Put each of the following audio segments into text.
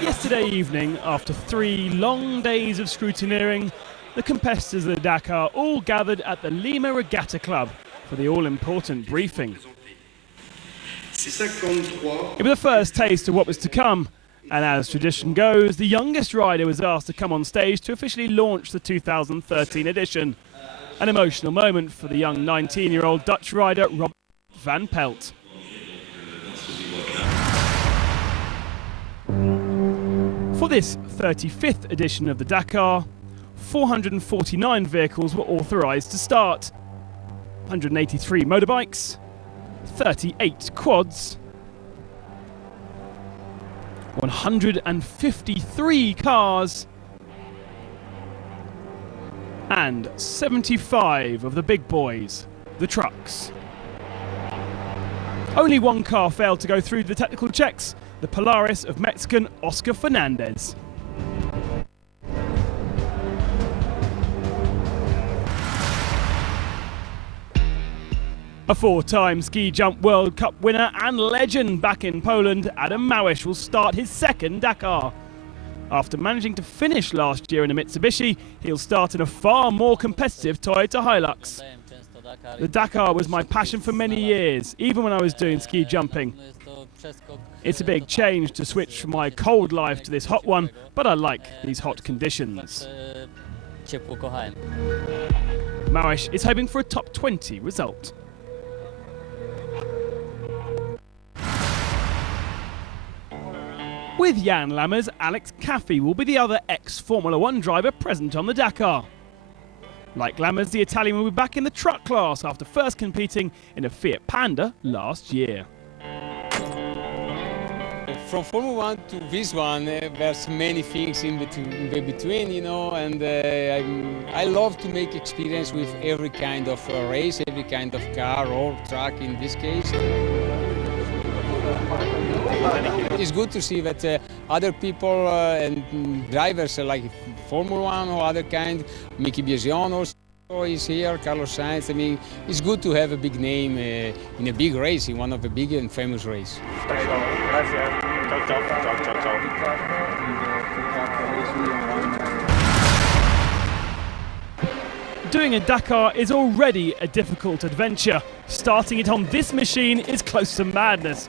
Yesterday evening, after 3 long days of scrutineering, the competitors of the Dakar all gathered at the Lima Regatta Club for the all-important briefing. It was the first taste of what was to come, and as tradition goes, the youngest rider was asked to come on stage to officially launch the 2013 edition. An emotional moment for the young 19-year-old Dutch rider Robert van Pelt. For this 35th edition of the Dakar, 449 vehicles were authorised to start. 183 motorbikes, 38 quads, 153 cars, and 75 of the big boys, the trucks. Only one car failed to go through the technical checks, the Polaris of Mexican Oscar Fernandez. A 4-time ski jump World Cup winner and legend back in Poland, Adam Małysz will start his second Dakar. After managing to finish last year in a Mitsubishi, he'll start in a far more competitive Toyota Hilux. The Dakar was my passion for many years, even when I was doing ski jumping. It's a big change to switch from my cold life to this hot one, but I like these hot conditions. Małysz is hoping for a top 20 result. With Jan Lammers, Alex Caffi will be the other ex-Formula 1 driver present on the Dakar. Like Lammers, the Italian will be back in the truck class after first competing in a Fiat Panda last year. From Formula 1 to this one, there's many things in between, you know, and I love to make experience with every kind of race, every kind of car or truck in this case. It's good to see that other people and drivers like Formula 1 or other kind, Mickey Biasion also is here, Carlos Sainz. I mean, it's good to have a big name in a big race, in one of the big and famous races. Doing a Dakar is already a difficult adventure. Starting it on this machine is close to madness.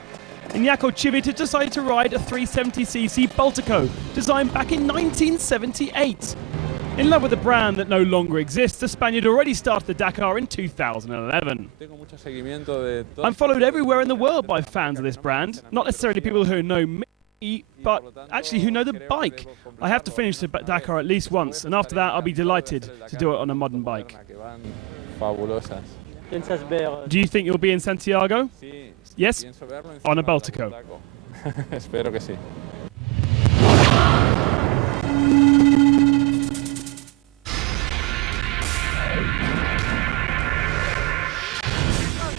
Iñaki Civit decided to ride a 370cc Baltico, designed back in 1978. In love with a brand that no longer exists, the Spaniard already started the Dakar in 2011. I'm followed everywhere in the world by fans of this brand, not necessarily people who know me, but actually who know the bike. I have to finish the Dakar at least once, and after that I'll be delighted to do it on a modern bike. Do you think you'll be in Santiago? Yes? On a Baltico. Espero que sí.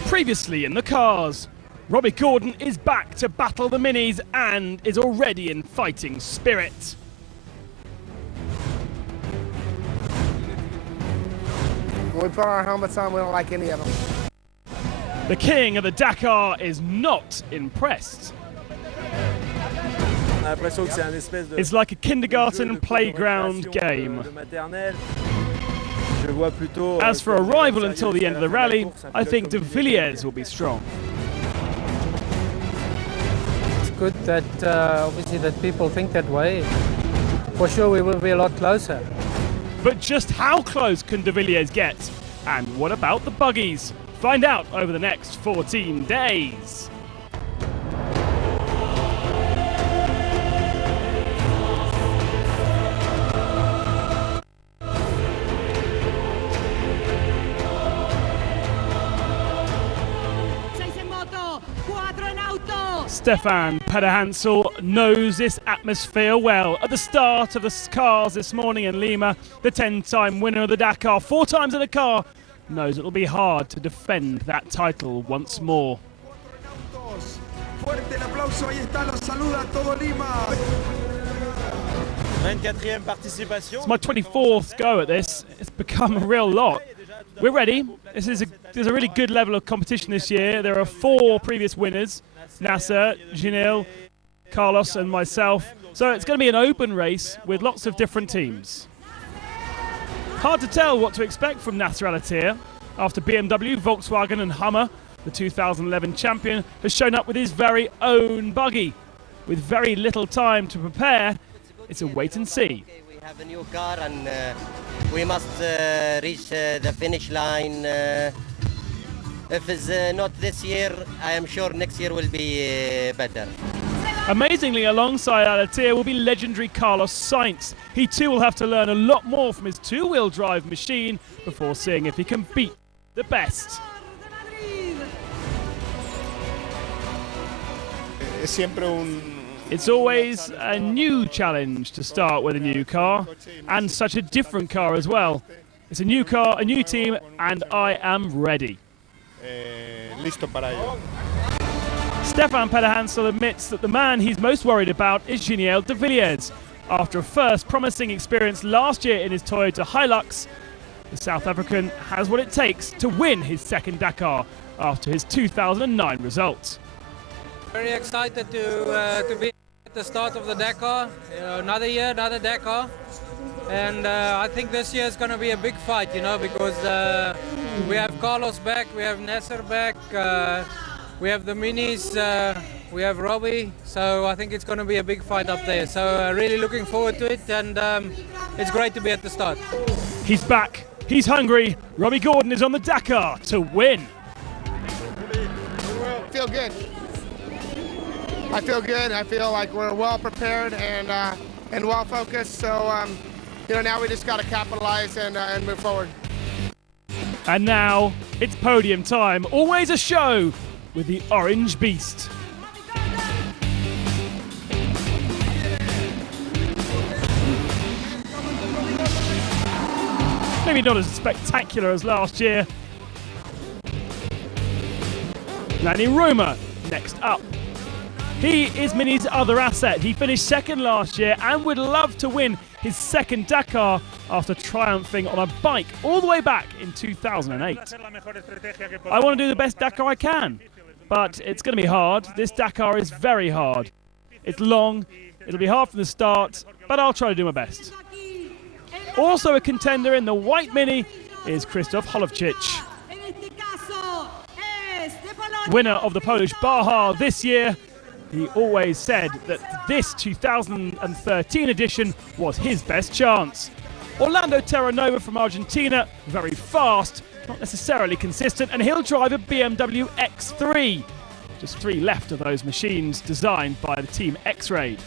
Previously in the cars, Robbie Gordon is back to battle the minis and is already in fighting spirit. When we put our helmets on, we don't like any of them. The king of the Dakar is not impressed. It's like a kindergarten playground game. As for a rival until the end of the rally, I think De Villiers will be strong. It's good that obviously that people think that way. For sure we will be a lot closer. But just how close can De Villiers get? And what about the buggies? Find out over the next 14 days. Stefan Pederhansel knows this atmosphere well. At the start of the cars this morning in Lima, the 10-time winner of the Dakar, 4 times in the car, knows it'll be hard to defend that title once more. It's my 24th go at this. It's become a real lot. We're ready. There's a really good level of competition this year. There are 4 previous winners: Nasser, Ginil, Carlos and myself, so it's going to be an open race with lots of different teams. Hard to tell what to expect from Nasser Al-Attiyah. After BMW, Volkswagen and Hummer, the 2011 champion has shown up with his very own buggy. With very little time to prepare, it's a wait and see. We have a new car and we must reach the finish line. If it's not this year, I am sure next year will be better. Amazingly, alongside Al-Attiyah will be legendary Carlos Sainz. He too will have to learn a lot more from his two-wheel drive machine before seeing if he can beat the best. It's always a new challenge to start with a new car, and such a different car as well. It's a new car, a new team, and I am ready. Stefan Pederhansel admits that the man he's most worried about is Giniel de Villiers. After a first promising experience last year in his Toyota Hilux, the South African has what it takes to win his second Dakar after his 2009 result. Very excited to be at the start of the Dakar. Another year, another Dakar. And I think this year is going to be a big fight, because we have Carlos back, we have Nasser back, we have the Minis, we have Robbie. So I think it's going to be a big fight up there. So really looking forward to it, and it's great to be at the start. He's back, he's hungry. Robbie Gordon is on the Dakar to win. Feel good. I feel good. I feel like we're well prepared and well focused. So, now we just got to capitalize and move forward. And now it's podium time. Always a show with the Orange Beast. Maybe not as spectacular as last year. Lanny Roma next up. He is Mini's other asset. He finished second last year and would love to win his second Dakar after triumphing on a bike all the way back in 2008. I want to do the best Dakar I can, but it's going to be hard. This Dakar is very hard. It's long, it'll be hard from the start, but I'll try to do my best. Also a contender in the white Mini is Krzysztof Holowczyk. Winner of the Polish Baja this year. He always said that this 2013 edition was his best chance. Orlando Terranova from Argentina, very fast, not necessarily consistent, and he'll drive a BMW X3. Just 3 left of those machines designed by the team X-Raid.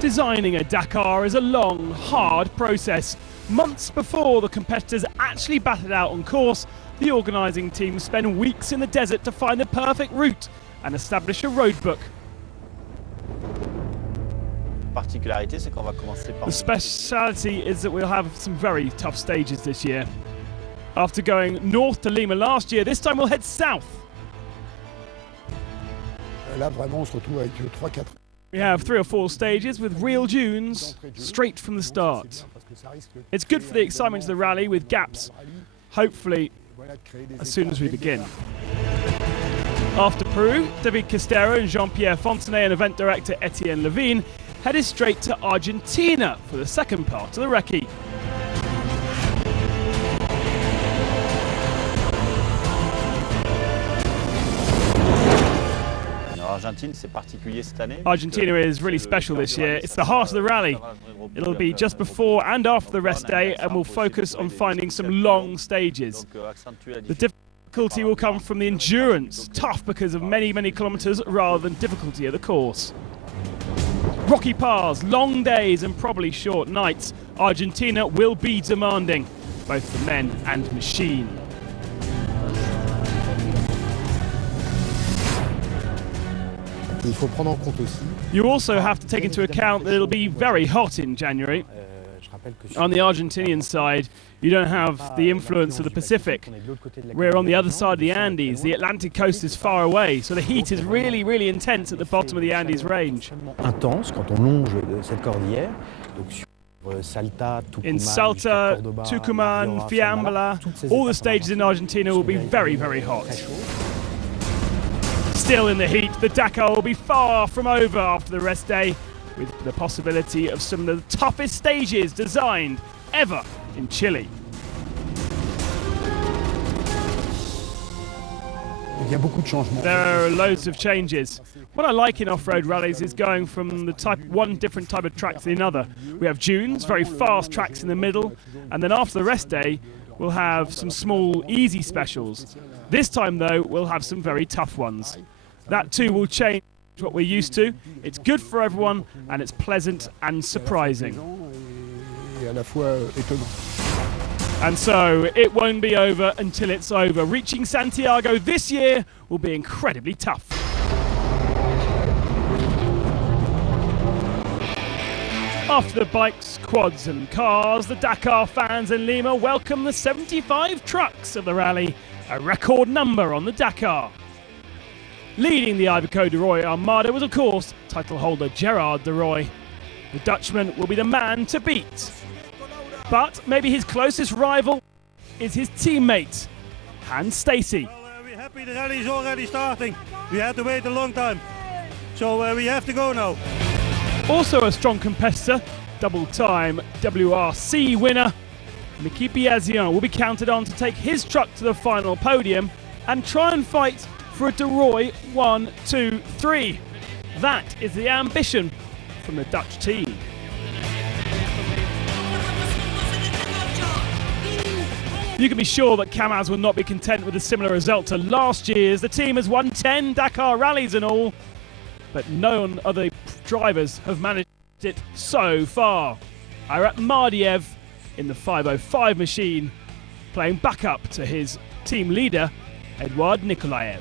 Designing a Dakar is a long, hard process. Months before the competitors actually battle out on course, the organising teams spend weeks in the desert to find the perfect route and establish a road book. The speciality is that we'll have some very tough stages this year. After going north to Lima last year, this time we'll head south. We have 3 or 4 stages with real dunes straight from the start. It's good for the excitement of the rally with gaps, hopefully, as soon as we begin. After Peru, David Castero and Jean-Pierre Fontenay and event director Etienne Levine headed straight to Argentina for the second part of the recce. Argentina is really special this year. It's the heart of the rally. It'll be just before and after the rest day, and we'll focus on finding some long stages. The difficulty will come from the endurance, tough because of many, many kilometers rather than difficulty of the course. Rocky paths, long days and probably short nights. Argentina will be demanding, both for men and machine. You also have to take into account that it'll be very hot in January. On the Argentinian side, you don't have the influence of the Pacific. We're on the other side of the Andes. The Atlantic coast is far away, so the heat is really, really intense at the bottom of the Andes range. Intense quand on longe cette cordillère. Donc in Salta, Tucumán, Fiambala, all the stages in Argentina will be very, very hot. Still in the heat, the Dakar will be far from over after the rest day, with the possibility of some of the toughest stages designed ever in Chile. There are loads of changes. What I like in off-road rallies is going from the one different type of track to another. We have dunes, very fast tracks in the middle, and then after the rest day, we'll have some small, easy specials. This time, though, we'll have some very tough ones. That too will change what we're used to. It's good for everyone, and it's pleasant and surprising. And so, it won't be over until it's over. Reaching Santiago this year will be incredibly tough. After the bikes, quads and cars, the Dakar fans in Lima welcome the 75 trucks of the rally, a record number on the Dakar. Leading the Iveco de Roy Armada was, of course, title holder Gerard de Roy. The Dutchman will be the man to beat. But maybe his closest rival is his teammate, Hans Stacey. We're happy the rally is already starting. We had to wait a long time, so we have to go now. Also a strong competitor, double-time WRC winner, Mickey Biazian will be counted on to take his truck to the final podium and try and fight for a de Roy 1, 2, 3. That is the ambition from the Dutch team. You can be sure that Kamaz will not be content with a similar result to last year's. The team has won 10 Dakar rallies in all, but none of the drivers have managed it so far. Arat Mardiev in the 505 machine, playing backup to his team leader, Eduard Nikolaev.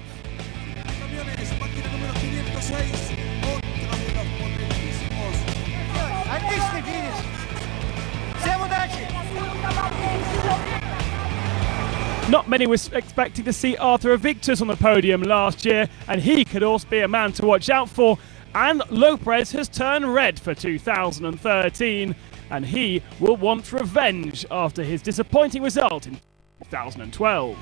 Not many were expecting to see Arthur Victus on the podium last year, and he could also be a man to watch out for. And Lopez has turned red for 2013, and he will want revenge after his disappointing result in 2012.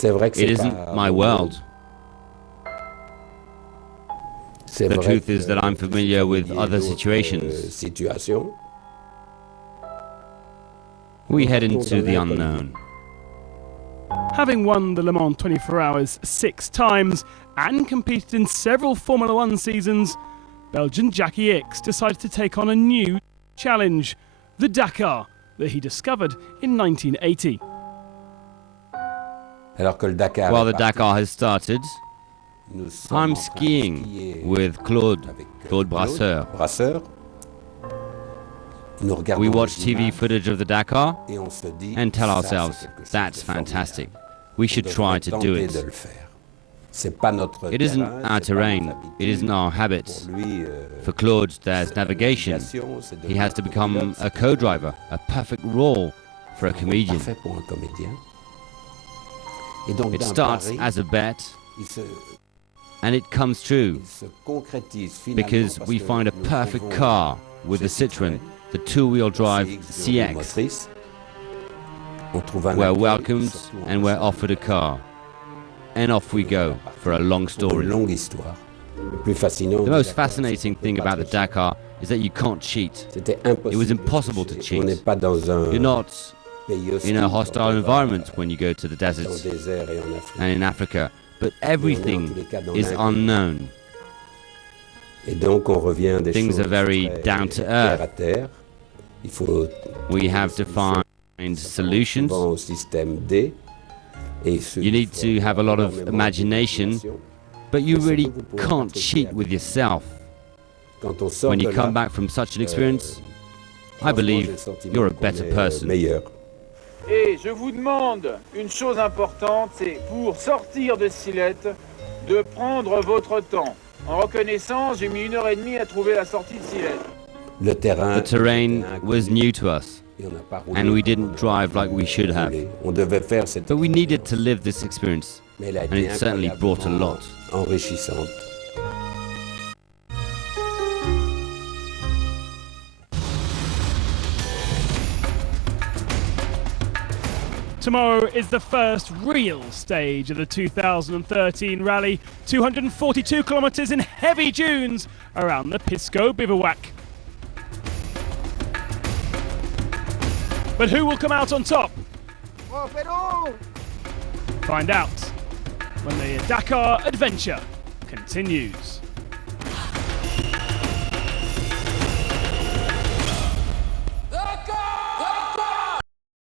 It isn't my world. The truth is that I'm familiar with other situations. We head into the unknown. Having won the Le Mans 24 Hours 6 times and competed in several Formula 1 seasons, Belgian Jackie Ickx decided to take on a new challenge, the Dakar, that he discovered in 1980. While the Dakar has started, I'm skiing with Claude Brasseur. We watch TV footage of the Dakar and tell ourselves, that's fantastic. We should try to do it. It isn't our terrain, it isn't our habits. For Claude, there's navigation. He has to become a co-driver, a perfect role for a comedian. It starts as a bet, and it comes true, because we find a perfect car with the Citroën, the two-wheel drive CX. We're welcomed and we're offered a car. And off we go for a long story. The most fascinating thing about the Dakar is that you can't cheat. It was impossible to cheat. You're not in a hostile environment when you go to the deserts and in Africa, but everything is unknown. Things are very down to earth. We have to find solutions. You need to have a lot of imagination, but you really can't cheat with yourself. When you come back from such an experience, I believe you're a better person. Et je vous demande une chose importante, c'est pour sortir de Sillette, de prendre votre temps. En reconnaissance, j'ai mis 1h30 à trouver la sortie de Sillette. The terrain was new to us, and we didn't drive like we should have. But we needed to live this experience, and it certainly brought a lot. Tomorrow is the first real stage of the 2013 rally, 242 kilometres in heavy dunes around the Pisco bivouac. But who will come out on top? Find out when the Dakar adventure continues.